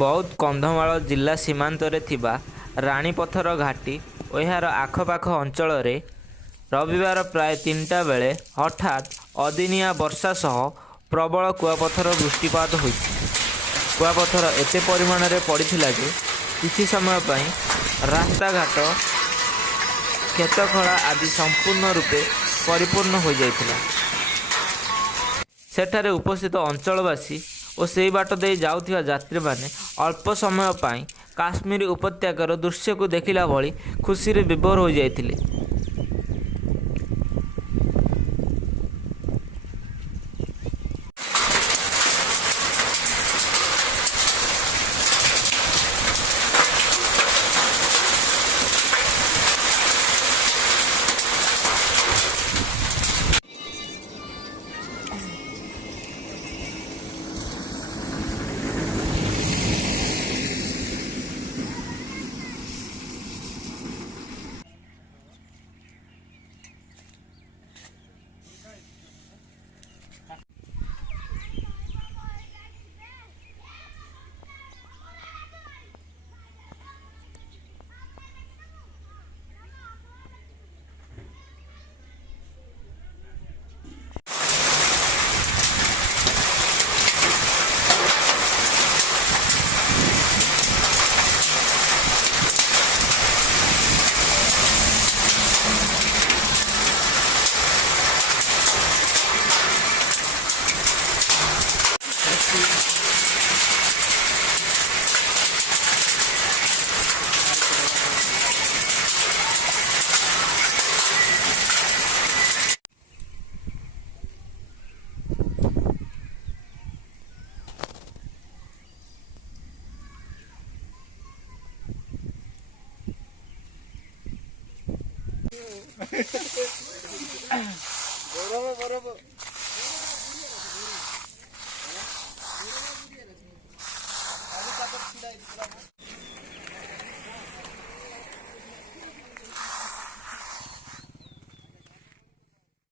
ବୌଦ୍ଧ କନ୍ଧମାଳ ଜିଲ୍ଲା ସୀମାନ୍ତରେ ଥିବା ରାଣୀପଥର ଘାଟି ଓ ଏହାର ଆଖପାଖ ଅଞ୍ଚଳରେ ରବିବାର ପ୍ରାୟ 3ଟା ବେଳେ ହଠାତ୍ ଅଦିନିଆ ବର୍ଷା ସହ ପ୍ରବଳ କୁଆପଥର ବୃଷ୍ଟିପାତ ହୋଇଛି। କୁଆପଥର ଏତେ ପରିମାଣରେ ପଡ଼ିଥିଲା ଯେ କିଛି ସମୟ ପାଇଁ ରାସ୍ତାଘାଟ, କ୍ଷେତଖଳା ଆଦି ସମ୍ପୂର୍ଣ୍ଣ ରୂପେ ପରିପୂର୍ଣ୍ଣ ହୋଇଯାଇଥିଲା। ସେଠାରେ ଉପସ୍ଥିତ ଅଞ୍ଚଳବାସୀ ଓ ସେହି ବାଟ ଦେଇ ଯାଉଥିବା ଯାତ୍ରୀମାନେ ଅଳ୍ପ ସମୟ ପାଇଁ କାଶ୍ମୀର ଉପତ୍ୟକାର ଦୃଶ୍ୟକୁ ଦେଖିଲା ଭଳି ଖୁସିରେ ବିଭୋର ହୋଇଯାଇଥିଲେ। बरोबर